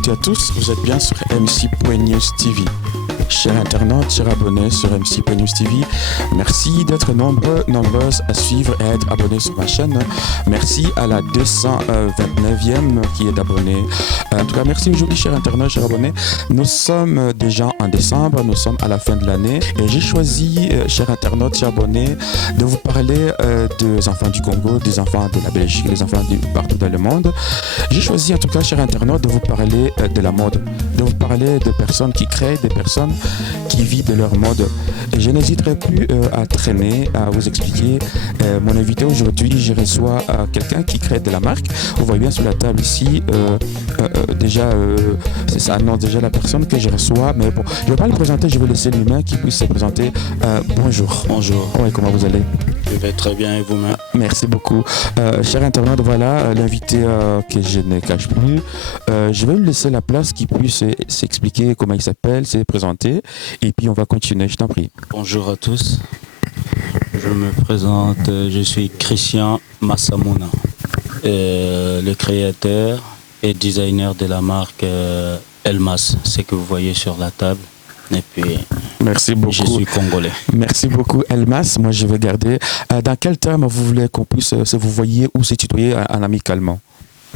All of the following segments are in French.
toutes et à tous, vous êtes bien sur MC.News TV. Chers internautes, chers abonnés sur MC.News TV, merci d'être nombreuses à suivre et à être abonnés sur ma chaîne. Merci à la 229e qui est abonnée. En tout cas, merci aujourd'hui, chers internautes, chers abonnés. Nous sommes déjà en décembre, nous sommes à la fin de l'année et j'ai choisi, chers internautes, chers abonnés, de vous parler des enfants du Congo, des enfants de la Belgique, des enfants partout dans le monde. J'ai choisi en tout cas, chers internautes, de vous parler de la mode, de vous parler de personnes qui créent, des personnes qui vivent de leur mode. Et je n'hésiterai plus à traîner, à vous expliquer. Mon invité aujourd'hui, je reçois quelqu'un qui crée de la marque. Vous voyez bien sur la table ici, déjà, ça annonce déjà la personne que je reçois. Mais bon, je ne vais pas le présenter, je vais laisser l'humain qui puisse se présenter. Bonjour. Bonjour. Oui, comment vous allez? Je vais très bien et vous-même? Merci beaucoup. Cher internaute, voilà l'invité que je ne cache plus. Je vais lui laisser la place qu'il puisse s'expliquer comment il s'appelle, se présenter et puis on va continuer, je t'en prie. Bonjour à tous. Je me présente, je suis Christian Massamuna, le créateur et designer de la marque Elmas, ce que vous voyez sur la table. Et puis, merci beaucoup. Je suis congolais. Merci beaucoup, Elmas. Moi, je vais garder. Dans quel terme vous voulez qu'on puisse se vous voyez ou se tutoyer en amicalement?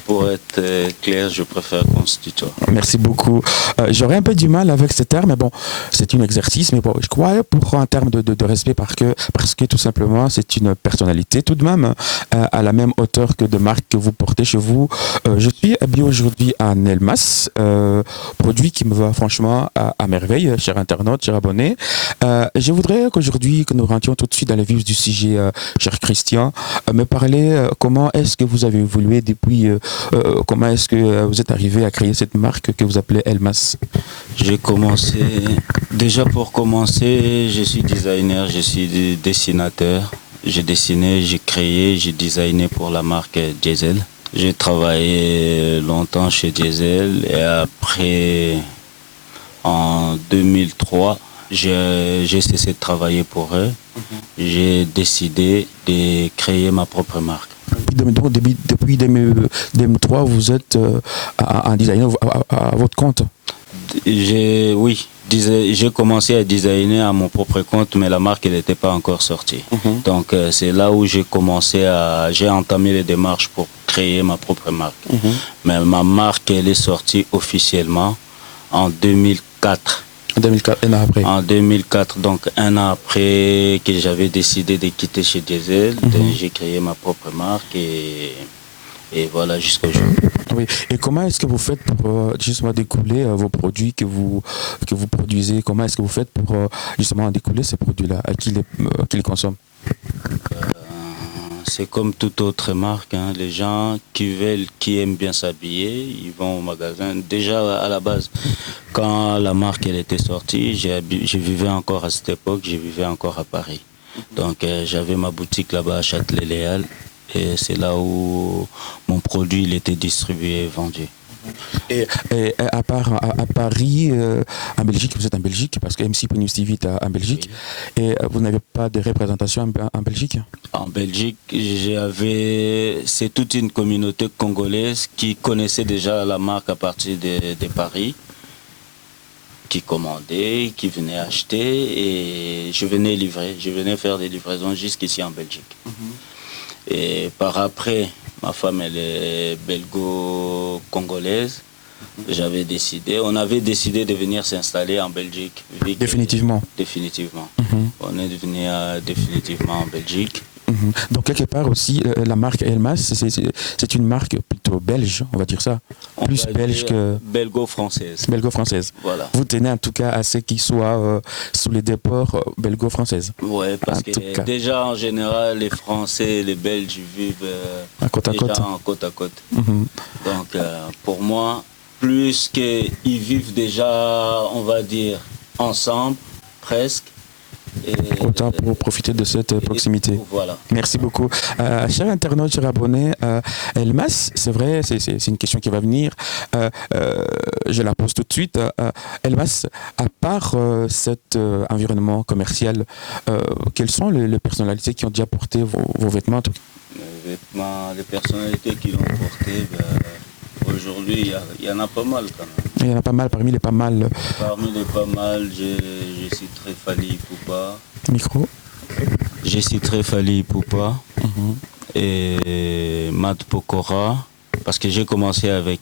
Pour être clair, je préfère qu'on se tutoie. Merci beaucoup. J'aurais un peu du mal avec ce terme, mais bon, c'est un exercice, mais bon, je crois pour un terme de respect parce que tout simplement, c'est une personnalité tout de même à la même hauteur que de marque que vous portez chez vous. Je suis habillé aujourd'hui à Elmas, produit qui me va franchement à merveille, chers internautes, chers abonnés. Je voudrais qu'aujourd'hui, que nous rentrions tout de suite dans le vif du sujet, cher Christian, me parler comment est-ce que vous avez évolué depuis comment est-ce que vous êtes arrivé à créer cette marque que vous appelez Elmas? J'ai commencé, déjà pour commencer, je suis designer, je suis dessinateur. J'ai dessiné, j'ai créé, j'ai designé pour la marque Diesel. J'ai travaillé longtemps chez Diesel et après, en 2003, j'ai cessé de travailler pour eux. J'ai décidé de créer ma propre marque. Depuis 2003, vous êtes un designer à votre compte? Oui, j'ai commencé à designer à mon propre compte, mais la marque n'était pas encore sortie. Donc c'est là où j'ai entamé les démarches pour créer ma propre marque. Mais ma marque, elle est sortie officiellement en 2004. En 2004, un an après. En 2004, donc un an après que j'avais décidé de quitter chez Diesel, j'ai créé ma propre marque et voilà jusqu'à aujourd'hui. Oui. Et comment est-ce que vous faites pour justement découler vos produits que vous produisez? Comment est-ce que vous faites pour justement découler ces produits-là? À qui les consomment? C'est comme toute autre marque, hein. Les gens qui aiment bien s'habiller, ils vont au magasin. Déjà à la base, quand la marque elle était sortie, je vivais encore à cette époque, je vivais encore à Paris. Donc j'avais ma boutique là-bas à Châtelet-Léal et c'est là où mon produit il était distribué et vendu. Et à Paris, en Belgique, vous êtes en Belgique parce que MC.News TV est en Belgique, oui. Et vous n'avez pas de représentation en Belgique? En Belgique, c'est toute une communauté congolaise qui connaissait déjà la marque à partir de Paris, qui commandait, qui venait acheter et je venais livrer, je venais faire des livraisons jusqu'ici en Belgique. Et par après, ma femme, elle est belgo-congolaise. On avait décidé de venir s'installer en Belgique. Définitivement. Définitivement. On est venu définitivement en Belgique. Donc quelque part aussi, la marque Elmas, c'est une marque plutôt belge, on va dire ça. Plus belge que... Belgo-française. Belgo-française. Voilà. Vous tenez en tout cas à ce qui soit sous les déports belgo-françaises. Oui, parce que déjà en général, les Français et les Belges vivent côte à côte. En côte à côte. Donc pour moi, plus qu'ils vivent déjà, on va dire, ensemble, presque. Autant pour profiter de cette proximité. Voilà. Merci beaucoup. Chers internautes, chers abonnés, Elmas, c'est vrai, c'est une question qui va venir. Je la pose tout de suite. Elmas, à part cet environnement commercial, quelles sont les personnalités qui ont déjà porté vos vêtements? Les personnalités qui l'ont porté, Aujourd'hui, il y en a pas mal quand même. Il y en a pas mal, parmi les pas mal. Parmi les pas mal, je citerai Fally Ipupa. Micro. Je citerai Fally Ipupa Mhm. et Matt Pokora. Parce que j'ai commencé avec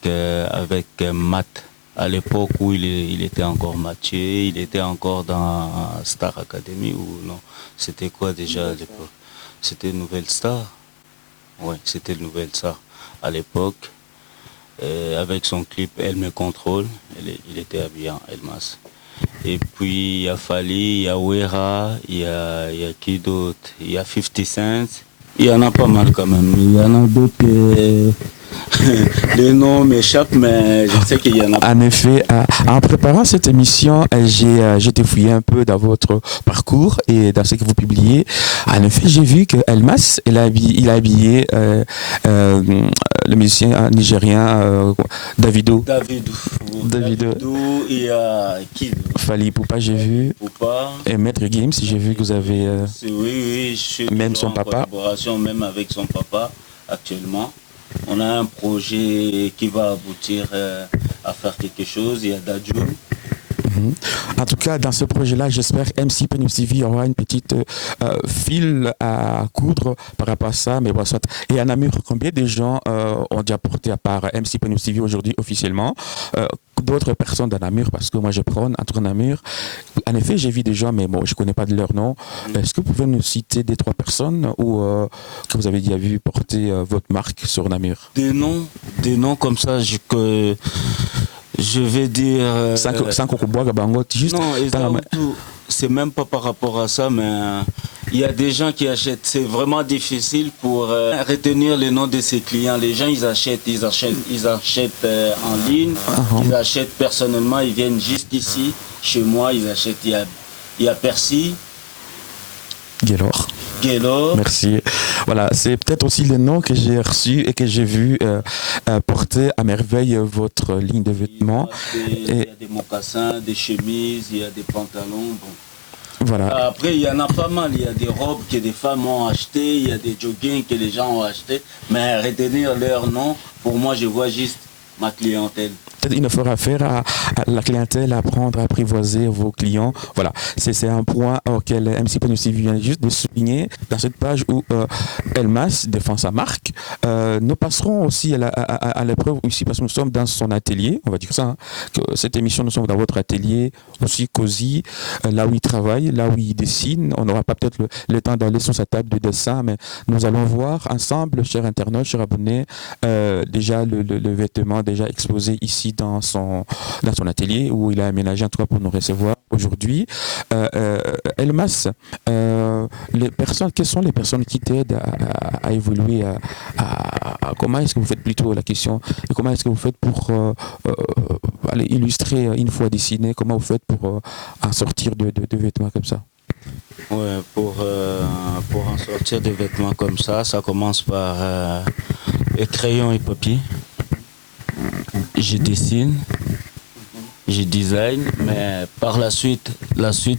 Matt à l'époque où il était encore matché, il était encore dans Star Academy ou non. C'était quoi déjà à l'époque? C'était Nouvelle Star. Oui, c'était Nouvelle Star à l'époque. Avec son clip Elle me contrôle, il était habillé en Elmas. Et puis il y a Fally, il y a Wera, il y a qui d'autre? Il y a 50 Cent. Il y en a pas mal quand même. Il y en a d'autres que les noms m'échappent, mais je sais qu'il y en a. En effet, en préparant cette émission, j'ai fouillé un peu dans votre parcours et dans ce que vous publiez. En effet, j'ai vu que Elmas, il a habillé le musicien nigérien Davido. Davido, il y a qui? Fally Ipupa, j'ai vu. Ipupa. Et Maître Gims, j'ai vu que vous avez... Oui, je suis même son en papa. collaboration, même avec son papa actuellement. On a un projet qui va aboutir à faire quelque chose. Il y a Dadju. En tout cas, dans ce projet-là, j'espère MC Penews TV aura une petite fil à coudre par rapport à ça. Mais bon, soit. Et à Namur, combien de gens ont déjà porté à part MC Penews TV aujourd'hui officiellement d'autres personnes dans Namur, parce que moi je prône entre Namur. En effet, j'ai vu des gens, mais bon, je ne connais pas de leur nom. Est-ce que vous pouvez nous citer des 3 personnes ou que vous avez déjà vu porter votre marque sur Namur? Des noms comme ça, je vais dire... Sans qu'on boive à Bango, juste... Non, c'est même pas par rapport à ça, mais il y a des gens qui achètent. C'est vraiment difficile pour retenir les noms de ses clients. Les gens, ils achètent en ligne, ils achètent personnellement, ils viennent juste ici, chez moi, ils achètent. Il y a Percy. Gaylor. Merci. Voilà, c'est peut-être aussi les noms que j'ai reçus et que j'ai vu porter à merveille votre ligne de vêtements. Il y a des mocassins, des chemises, il y a des pantalons. Bon. Voilà. Après, il y en a pas mal. Il y a des robes que des femmes ont achetées, il y a des joggings que les gens ont achetés. Mais retenir leur nom, pour moi, je vois juste ma clientèle. Il ne fera faire à la clientèle apprendre à apprivoiser vos clients. Voilà, c'est un point auquel MC Penews TV vient juste de souligner dans cette page où Elmas défend sa marque. Nous passerons aussi à l'épreuve ici parce que nous sommes dans son atelier, on va dire ça. Hein, que cette émission, nous sommes dans votre atelier aussi cosy, là où il travaille, là où il dessine. On n'aura pas peut-être le temps d'aller sur sa table de dessin, mais nous allons voir ensemble, chers internautes, chers abonnés, déjà le vêtement déjà exposé ici dans son atelier où il a aménagé un toit pour nous recevoir aujourd'hui. Elmas, quelles sont les personnes qui t'aident à évoluer, comment est-ce que vous faites plutôt la question, et comment est-ce que vous faites pour aller illustrer une fois dessiné, comment vous faites pour en sortir de vêtements comme ça? Ouais, pour en sortir des vêtements comme ça commence par crayon et papier. Je dessine, je design, mais par la suite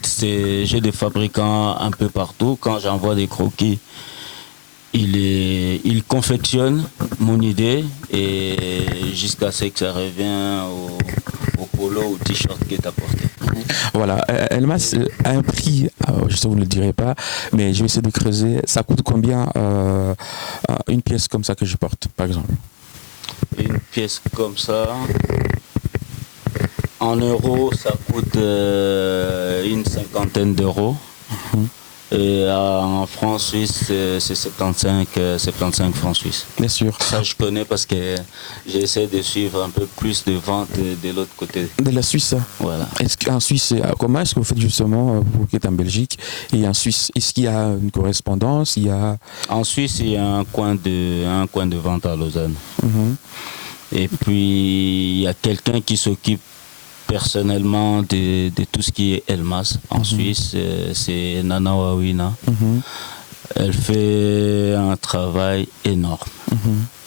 c'est j'ai des fabricants un peu partout. Quand j'envoie des croquis, ils confectionnent mon idée et jusqu'à ce que ça revienne au polo, au t-shirt qui est apporté. Voilà, Elmas a un prix, je sais que vous ne le direz pas, mais je vais essayer de creuser. Ça coûte combien une pièce comme ça que je porte, par exemple? Une pièce comme ça, en euros, ça coûte une 50aine d'euros. Et en francs suisses, c'est 75 francs suisses. Bien sûr. Ça, je connais parce que j'essaie de suivre un peu plus de ventes de l'autre côté. De la Suisse. Voilà. Est-ce qu'en Suisse, comment est-ce que vous faites justement, vous qui êtes en Belgique, et en Suisse, est-ce qu'il y a une correspondance? En Suisse, il y a un coin de vente à Lausanne. Et puis, il y a quelqu'un qui s'occupe personnellement de tout ce qui est Elmas en Suisse, c'est Nana Wawina. Elle fait un travail énorme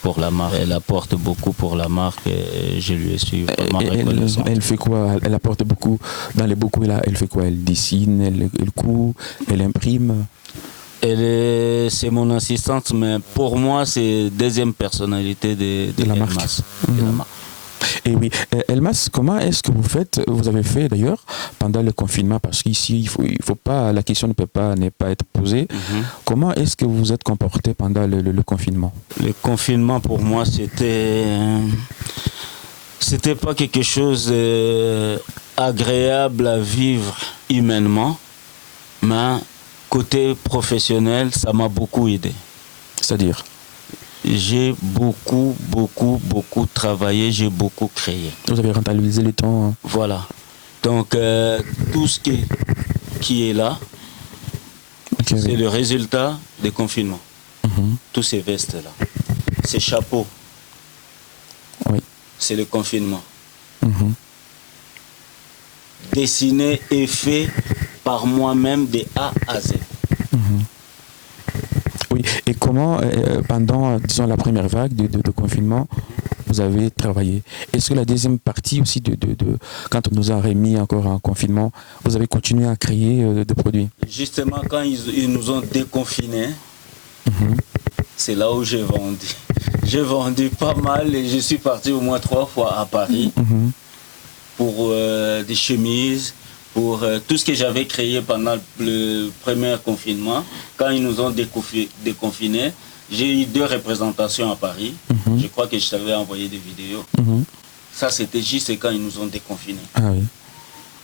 pour la marque. Elle apporte beaucoup pour la marque et je lui suis vraiment reconnaissant. Elle fait quoi? Elle apporte beaucoup. Dans les beaucoup, elle fait quoi? Elle dessine, elle coud, elle imprime. C'est mon assistante, mais pour moi, c'est deuxième personnalité de la marque. Elmas. De la marque. Et oui, Elmas, comment est-ce que vous avez fait d'ailleurs pendant le confinement, parce qu'ici il faut pas, la question n'est pas être posée. Comment est-ce que vous vous êtes comporté pendant le confinement? Le confinement pour moi c'était pas quelque chose agréable à vivre humainement, mais côté professionnel, ça m'a beaucoup aidé. C'est-à-dire? J'ai beaucoup travaillé, j'ai beaucoup créé. Vous avez rentabilisé le temps. Voilà. Donc, tout ce qui est là, Okay, c'est oui. le résultat des confinements. Tous ces vestes-là. Ces chapeaux, Oui. c'est le confinement. Dessiné et fait par moi-même de A à Z. Oui, et comment, pendant, disons, la première vague de confinement, vous avez travaillé? Est-ce que la deuxième partie aussi, quand on nous a remis encore en confinement, vous avez continué à créer des produits? Justement, quand ils nous ont déconfinés, c'est là où j'ai vendu. J'ai vendu pas mal et je suis parti au moins 3 fois à Paris pour des chemises, pour tout ce que j'avais créé pendant le premier confinement. Quand ils nous ont déconfinés, j'ai eu 2 représentations à Paris. Je crois que je t'avais envoyé des vidéos. Ça, c'était juste quand ils nous ont déconfinés. Ah oui.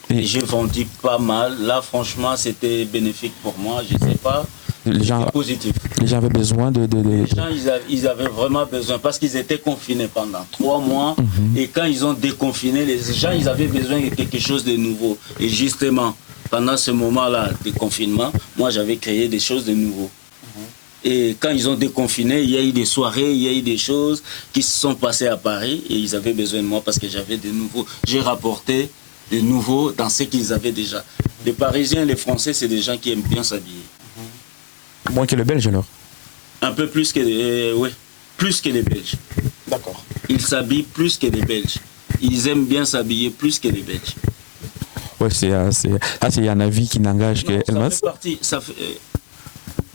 Et j'ai vendu pas mal. Là, franchement, c'était bénéfique pour moi. Je sais pas. Les gens, Positif. les gens avaient besoin Les gens, ils avaient vraiment besoin parce qu'ils étaient confinés pendant 3 mois. Et quand ils ont déconfiné, les gens, ils avaient besoin de quelque chose de nouveau. Et justement, pendant ce moment-là de confinement, moi, j'avais créé des choses de nouveau. Et quand ils ont déconfiné, il y a eu des soirées, il y a eu des choses qui se sont passées à Paris. Et ils avaient besoin de moi parce que j'avais de nouveaux. J'ai rapporté de nouveaux dans ce qu'ils avaient déjà. Les Parisiens, les Français, c'est des gens qui aiment bien s'habiller. Moins que le Belge alors? Un peu plus que oui, plus que les Belges. D'accord. Ils s'habillent plus que les Belges. Ils aiment bien s'habiller plus que les Belges. Ouais, c'est un avis qui n'engage que Elmas. Ça fait partie,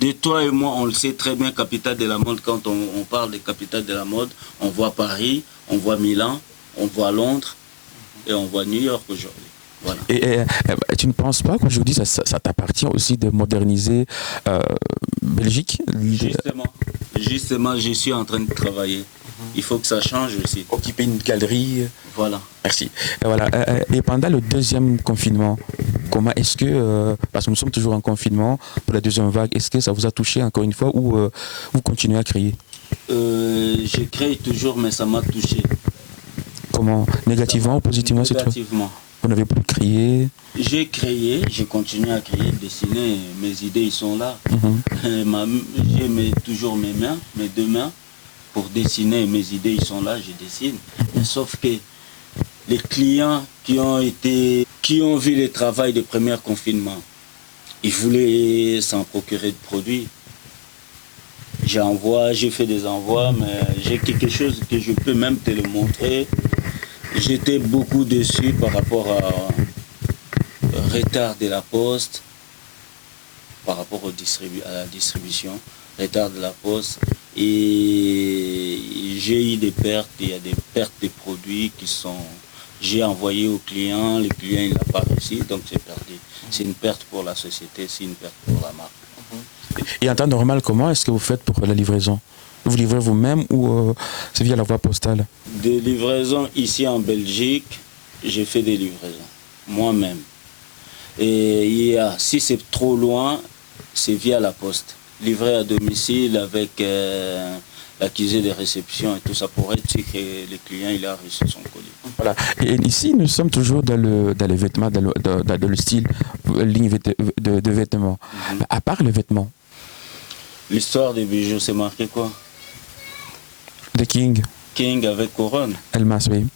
de toi et moi, on le sait très bien, capitale de la mode, quand on parle de capitale de la mode, on voit Paris, on voit Milan, on voit Londres et on voit New York aujourd'hui. Voilà. Et tu ne penses pas qu'aujourd'hui, ça t'appartient aussi de moderniser Belgique? Justement, je suis en train de travailler. Il faut que ça change aussi. Occuper une galerie. Voilà. Merci. Et, voilà. Et pendant le deuxième confinement, comment est-ce que, parce que nous sommes toujours en confinement pour la deuxième vague, est-ce que ça vous a touché encore une fois ou vous continuez à créer? Je crée toujours, mais ça m'a touché. Comment? Négativement ou positivement? Négativement. Vous n'avez plus créé? J'ai créé, j'ai continué à créer, dessiner, mes idées ils sont là. J'ai toujours mes 2 mains pour dessiner, mes idées ils sont là, je dessine. Sauf que les clients qui ont vu le travail de premier confinement, ils voulaient s'en procurer de produits. J'ai fait des envois, mais j'ai quelque chose que je peux même te le montrer. J'étais beaucoup déçu par rapport au retard de la poste, par rapport à la distribution, retard de la poste. Et j'ai eu des pertes, il y a des pertes de produits j'ai envoyé aux clients, les clients ils n'ont pas réussi, donc j'ai perdu. C'est une perte pour la société, c'est une perte pour la marque. Et en temps normal, comment est-ce que vous faites pour la livraison? Vous livrez vous-même ou c'est via la voie postale? Des livraisons ici en Belgique, j'ai fait des livraisons moi-même. Et si c'est trop loin, c'est via la poste. Livré à domicile avec l'accusé de réception et tout ça pour être sûr que le client il a reçu son colis. Voilà. Et ici, nous sommes toujours dans les vêtements, dans le style ligne de vêtements. À part les vêtements. L'histoire des bijoux, c'est marqué quoi? The King. King avec couronne. Elmas, oui.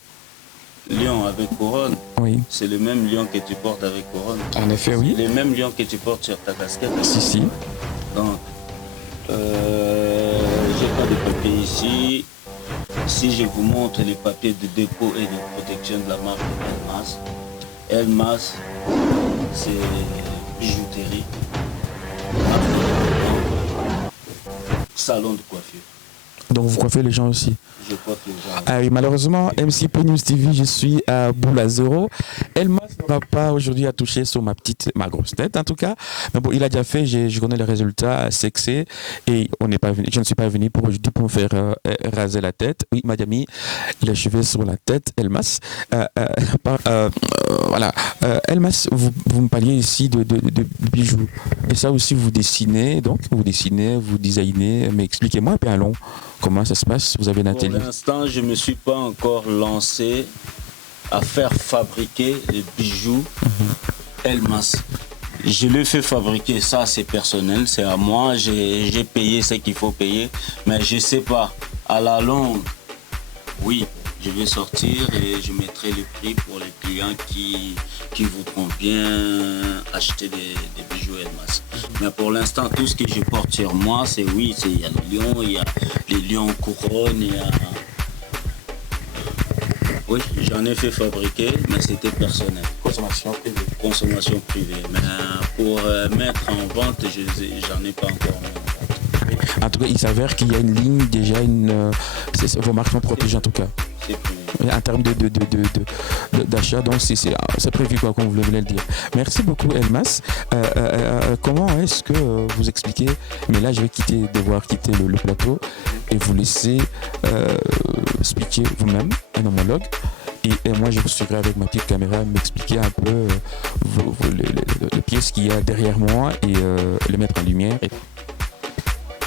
Lion avec couronne. Oui. C'est le même lion que tu portes avec couronne. En effet, oui. C'est le même lion que tu portes sur ta casquette. Si. Donc, j'ai pas de papier ici. Si je vous montre les papiers de dépôt et de protection de la marque Elmas. Elmas, c'est bijouterie. salon de coiffure. Donc vous coiffez les gens aussi? Je coiffe les gens. Ah oui, malheureusement, MC News TV, je suis à boule à zéro. Elmas n'aura pas aujourd'hui à toucher sur ma grosse tête en tout cas. Mais bon, il a déjà fait, je connais les résultats, sexy. Et je ne suis pas venu pour aujourd'hui pour me faire raser la tête. Oui, m'a mis les cheveux sur la tête, Elmas. Voilà. Elmas, vous me parliez ici de bijoux. Et ça aussi, vous dessinez, vous designez, mais expliquez-moi un peu à long. Comment ça se passe? Vous avez un atelier? Pour l'instant, je ne me suis pas encore lancé à faire fabriquer les bijoux Elmas. Je le fais fabriquer, ça c'est personnel, c'est à moi, j'ai payé ce qu'il faut payer, mais je ne sais pas, à la longue, oui, je vais sortir et je mettrai le prix pour les clients qui voudront bien acheter des bijoux Elmas. Mais pour l'instant, tout ce que je porte sur moi, c'est oui, il y a les lions, il y a les lions couronnes, il y a... Oui, j'en ai fait fabriquer, mais c'était personnel. Consommation privée. Consommation privée. Mais pour mettre en vente, j'en ai pas encore mis en vente. En tout cas, il s'avère qu'il y a une ligne, déjà vos marques sont protégées en tout cas. C'est prévu. En termes d'achat, donc c'est prévu quoi, comme vous voulez le dire. Merci beaucoup Elmas. Comment est-ce que vous expliquez, mais là je vais devoir quitter le plateau et vous laisser expliquer vous-même, un homologue, et moi je vous suivrai avec ma petite caméra, m'expliquer un peu les pièces qu'il y a derrière moi et les mettre en lumière.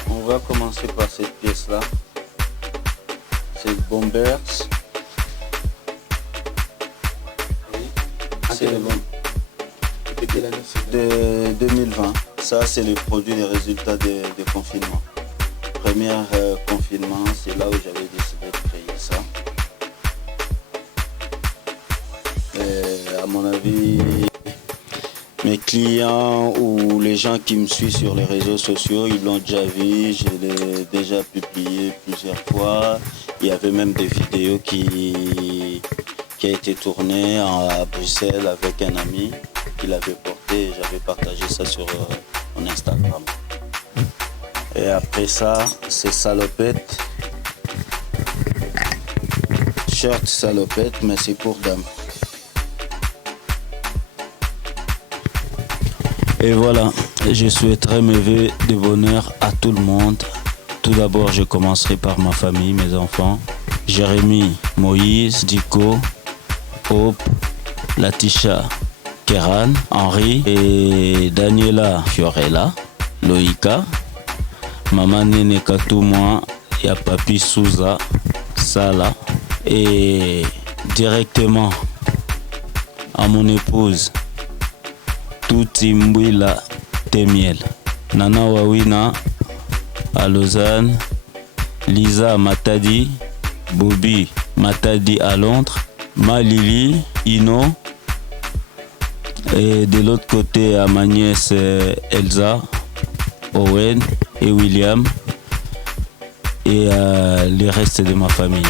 On va commencer par cette pièce-là. C'est le Bombers. C'est le bon. De 2020. Ça, c'est le produit des résultats de confinement. Premier confinement, c'est là où j'avais décidé de créer ça. Et à mon avis, mes clients ou les gens qui me suivent sur les réseaux sociaux, ils l'ont déjà vu. Je l'ai déjà publié plusieurs fois. Il y avait même des vidéos qui a été tourné à Bruxelles avec un ami qui l'avait porté et j'avais partagé ça sur mon Instagram. Et après ça, c'est salopette. Shirt salopette, mais c'est pour dames. Et voilà, je souhaiterais me vœux de bonheur à tout le monde. Tout d'abord, je commencerai par ma famille, mes enfants. Jérémy, Moïse, Dico, Hope, Latisha, Keran, Henri et Daniela, Fiorella, Loïka, Maman Nene Katouma, il y a Papi Souza, Sala et directement à mon épouse Toutimbouila Temiel, Nana Wawina à Lausanne, Lisa Matadi, Bobby Matadi à Londres, Malili, Ino, et de l'autre côté à ma nièce Elsa, Owen et William, et les restes de ma famille.